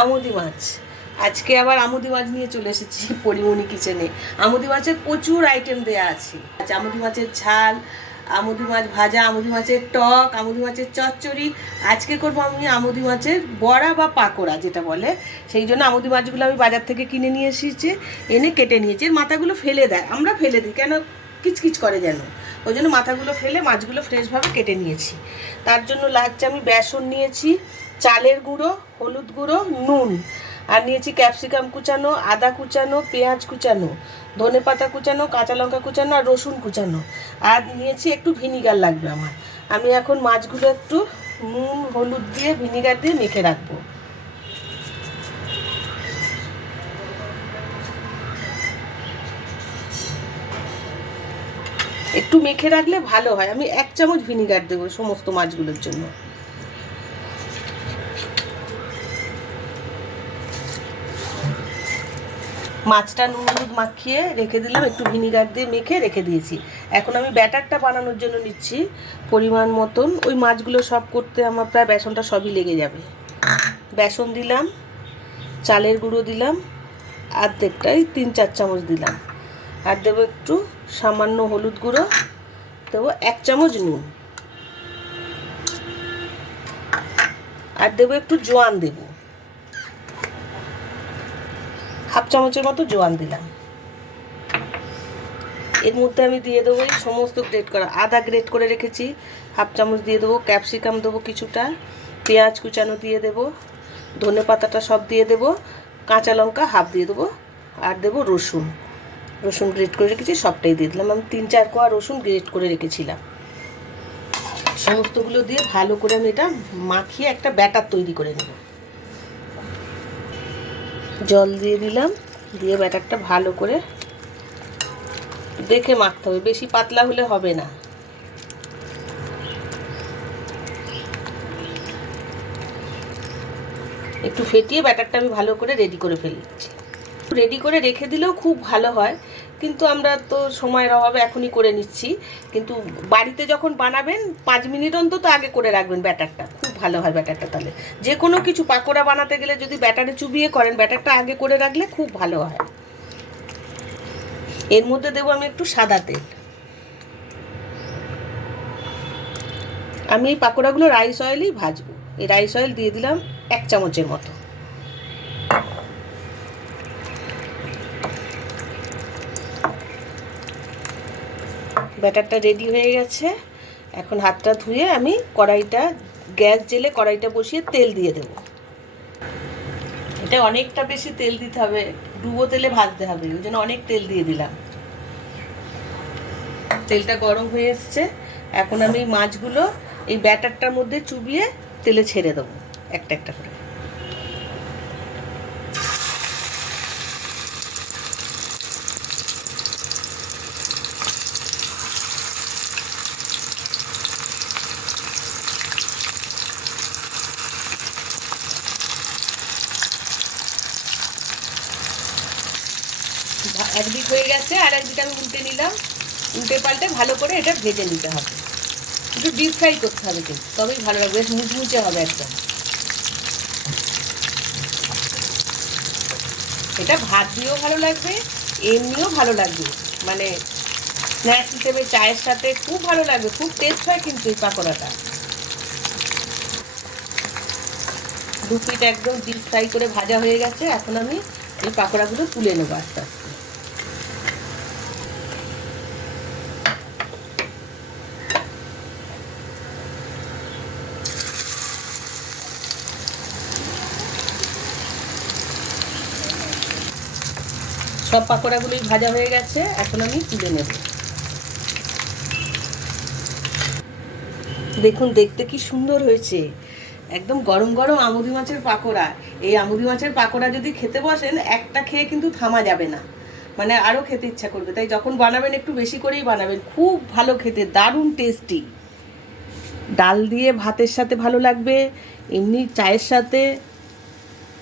আমুদি মাছ। আজকে আবার আমুদি মাছ নিয়ে চলে এসেছি পরিমণি কিচেনে। আমুদি মাছের প্রচুর আইটেম দেয়া আছে। আমুদি মাছের ঝাল, আমুদি মাছ ভাজা, আমুদি মাছের টক, আমুদি মাছের চচ্চড়ি। আজকে করবো আমি আমুদি মাছের বড়া বা পাকোড়া যেটা বলে। সেই জন্য আমুদি মাছগুলো আমি বাজার থেকে কিনে নিয়ে এসেছি, এনে কেটে নিয়েছি। এর মাথাগুলো ফেলে দেয়, আমরা ফেলে দিই কেন, কিচকিচ করে যেন, ওই জন্য মাথাগুলো ফেলে মাছগুলো ফ্রেশভাবে কেটে নিয়েছি। তার জন্য লাগছে আমি বেসন নিয়েছি, চালের গুঁড়ো, হলুদ গুঁড়ো, নুন, আর নিয়েছি ক্যাপসিকাম কুচানো, আদা কুচানো, পেঁয়াজ কুচানো, ধনে পাতা কুচানো, কাঁচা লঙ্কা কুচানো আর রসুন কুচানো, আর নিয়েছি একটু ভিনিগার লাগবে আমার। আমি এখন মাছগুলো একটু নুন হলুদ দিয়ে ভিনিগার দিয়ে মেখে রাখবো। একটু মেখে রাখলে ভালো হয়। আমি 1 চামচ ভিনিগার দেবো সমস্ত মাছগুলোর জন্য। মাছটা নুন হলুদ মাখিয়ে রেখে দিলাম, একটু ভিনিগার দিয়ে মেখে রেখে দিয়েছি। এখন আমি ব্যাটারটা বানানোর জন্য নিচ্ছি পরিমাণ মতন। ওই মাছগুলো সব করতে আমার প্রায় বেসনটা সবই লেগে যাবে। বেসন দিলাম, চালের গুঁড়ো দিলাম অর্ধেকটাই, 3-4 চামচ দিলাম, আর দেবো একটু সামান্য হলুদ গুঁড়ো, দেবো 1 চামচ নুন, আর দেবো একটু জোয়ান, দেবো হাফ চামচের মতো জোয়ান দিলাম। এর মধ্যে আমি দিয়ে দেবো এই সমস্ত গ্রেট করা, আদা গ্রেট করে রেখেছি হাফ চামচ দিয়ে দেবো, ক্যাপসিকাম দেবো কিছুটা, পেঁয়াজ কুচানো দিয়ে দেবো, ধনে পাতাটা সব দিয়ে দেবো, কাঁচা লঙ্কা হাফ দিয়ে দেবো, আর দেবো রসুন, রসুন গ্রেট করে রেখেছি সবটাই দিয়ে দিলাম। আমি 3-4 কোয়া রসুন গ্রেট করে রেখেছিলাম। সমস্তগুলো দিয়ে ভালো করে আমি এটা মাখিয়ে একটা ব্যাটার তৈরি করে নেব। জল দিয়ে দিলাম, দিয়ে ব্যাটারটা ভালো করে দেখে মাখতে হবে, বেশি পাতলা হলে হবে না। একটু ফেটিয়ে ব্যাটারটা আমি ভালো করে রেডি করে ফেলছি। রেডি করে রেখে দিলেও খুব ভালো হয়, কিন্তু আমরা তো সময়ের অভাবে এখনই করে নিচ্ছি। কিন্তু বাড়িতে যখন বানাবেন 5 মিনিট অন্তত আগে করে রাখবেন ব্যাটারটা, খুব ভালো হয় ব্যাটারটা। তাহলে যে কোনো কিছু পাকোড়া বানাতে গেলে যদি ব্যাটারে চুবিয়ে করেন, ব্যাটারটা আগে করে রাখলে খুব ভালো হয়। এর মধ্যে দেবো আমি একটু সাদা তেল। আমি এই পাকোড়াগুলো রাইস অয়েলেই ভাজবো। এই রাইস অয়েল দিয়ে দিলাম 1 চামচের মতো। ব্যাটারটা রেডি হয়ে গেছে। এখন হাতটা ধুয়ে আমি কড়াইটা, গ্যাস জেলে কড়াইটা বসিয়ে তেল দিয়ে দেবো। এটা অনেকটা বেশি তেল দিতে হবে, ডুবো তেলে ভাজতে হবে, ওই জন্য অনেক তেল দিয়ে দিলাম। তেলটা গরম হয়ে এসছে। এখন আমি মাছগুলো এই ব্যাটারটার মধ্যে চুবিয়ে তেলে ছেড়ে দেবো একটা একটা করে। একদিক হয়ে গেছে, আর একদিক আমি উল্টে নিলাম। উল্টে পাল্টে ভালো করে এটা ভেজে নিতে হবে। একটু ডিপ ফ্রাই করতে হবে কিন্তু, তবেই ভালো লাগবে, বেশ মুচমুচে হবে একদম। এটা ভাত দিয়েও ভালো লাগবে, এমনিও ভালো লাগবে, মানে স্ন্যাক্স হিসেবে চায়ের সাথে খুব ভালো লাগবে, খুব টেস্ট হয় কিন্তু এই পাকোড়াটা। 2 পিঠ একদম ডিপ ফ্রাই করে ভাজা হয়ে গেছে। এখন আমি এই পাকোড়াগুলো তুলে নেবো আস্তে আস্তে। সব পাকোড়াগুলোই ভাজা হয়ে গেছে, এখন আমি তুলে নেব। দেখুন দেখতে কি সুন্দর হয়েছে, একদম গরম গরম আমুদি মাছের পাকোড়া। এই আমুদি মাছের পাকোড়া যদি খেতে বসেন, একটা খেয়ে কিন্তু থামা যাবে না, মানে আরও খেতে ইচ্ছা করবে। তাই যখন বানাবেন একটু বেশি করেই বানাবেন, খুব ভালো খেতে, দারুণ টেস্টি। ডাল দিয়ে ভাতের সাথে ভালো লাগবে, এমনি চায়ের সাথে